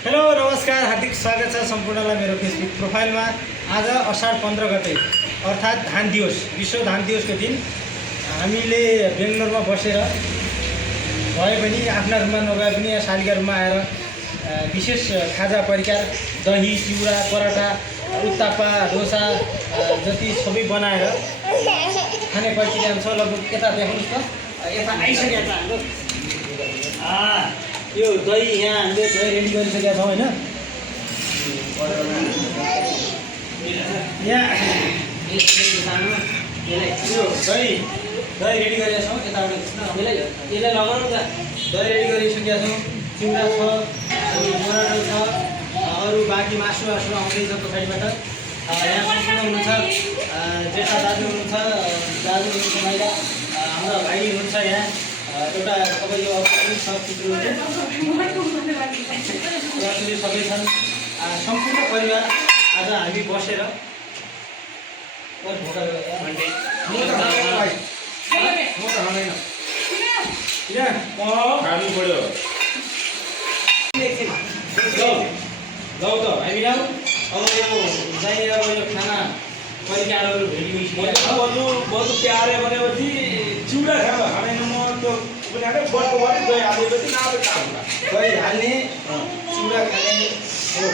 Hello नमस्कार, हार्दिक स्वागत छ सम्पूर्णलाई मेरो फेसबुक प्रोफाइलमा। आज असार 15 गते अर्थात् धान दिवस, विश्व धान दिवसको दिन हामीले बेङ्गलोरमा बसेर भए पनि आफ्ना रुममा नभए पनि यहाँ शालिका रुममा आएर विशेष खाजा परिकार दही, चिउरा, पराठा, उत्तापा, डोसा जति सबै बनाएर खाने प्रक्रिया छ। लगभग यता देख्नुहोस् त, यता आइसकेको छ हाम्रो यो दही। यहाँ हामीले दही रेडी गरिसकेका छौँ होइन। यहाँ यो दही रेडी गरेका छौँ। यताबाट यसलाई लगाउनु त। दही रेडी गरिसकेका छौँ, चिउरा छ, पराठा छ, अरू बाँकी मासु आउँदैछ पछाडिबाट। यहाँ सम्पूर्ण हुनुहुन्छ, जेठा दाजु हुनुहुन्छ, दाजु हुनुहुन्छ, महिला हाम्रो भाइ हुनुहुन्छ। यहाँ एउटा अब यो छ पितृहरू सबै छन्। सम्पूर्ण परिवार आज हामी बसेर हामी जाउँ। अब यो चाहिँ अब यो खाना परिकारहरू बहुत प्यार है भनेपछि चिउरा खाँदैन म त्यो उनीहरूले बटको पनि दही हालेपछि नाम खाउँला दही हाल्ने, चिउरा खाने हो।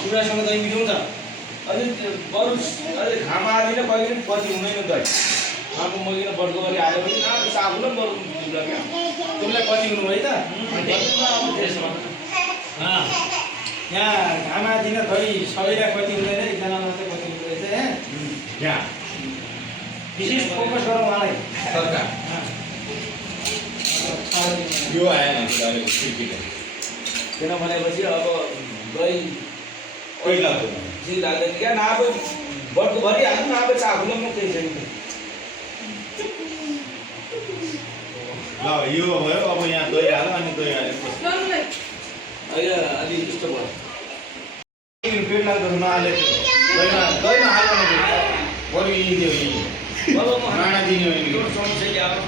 चिउरासँग दही मिठो हुन्छ। अझै बरु अझै घाम हालेर कहिले पनि पति हुँदैन दही। आफू मगिन बटको पनि हालेपछि नाम साबुन बरु चिउरा क्या तपाईँलाई कति हुनुभयो त? यहाँ घामा दिन दही सबैलाई कति हुँदैन, एकजना मात्रै कति हुँदो रहेछ। यहाँ विशेष फोकस गरौँ उहाँलाई। यो आएन किन भनेपछि अब दही लाग्दैन क्या नाप बटको भरि हाल्नु नाप चाफुले म केही छैन। ल यो भयो। अब यहाँ दही हाल्यो अनि दही हालेपछि अहिले अलि यस्तो भयो। पेट लाग्दो नहाले दहीमा हाल्नु बरु यी दियो राणा दिने हो। समस्या क्या हो?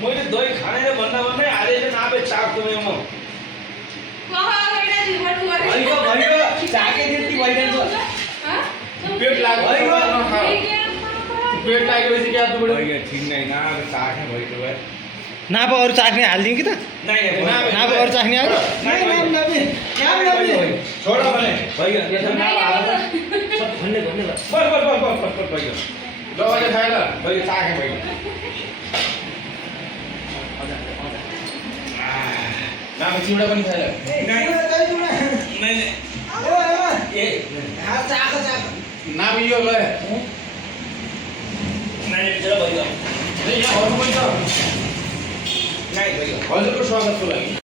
मैले दही खाने भन्दा हालेर नापे चाख्छु म पेट लागेपछि क्या ठिक नै नापे चाख्ने भएको भए नाप अरू चाख्ने हालिदिउँ कि त? नाप अरू चाख्ने आयो? छोड भने भइगयो यसो नाप हाल्दा सब भन्ने भन्ने बस भइगयो। दबाई खाए ल भइगयो चाखे भइगयो। नाम चिउरा पनि खाएला नाम यो ल भइगयो यहाँ अरू पनि छ हजुरको स्वागतको लागि।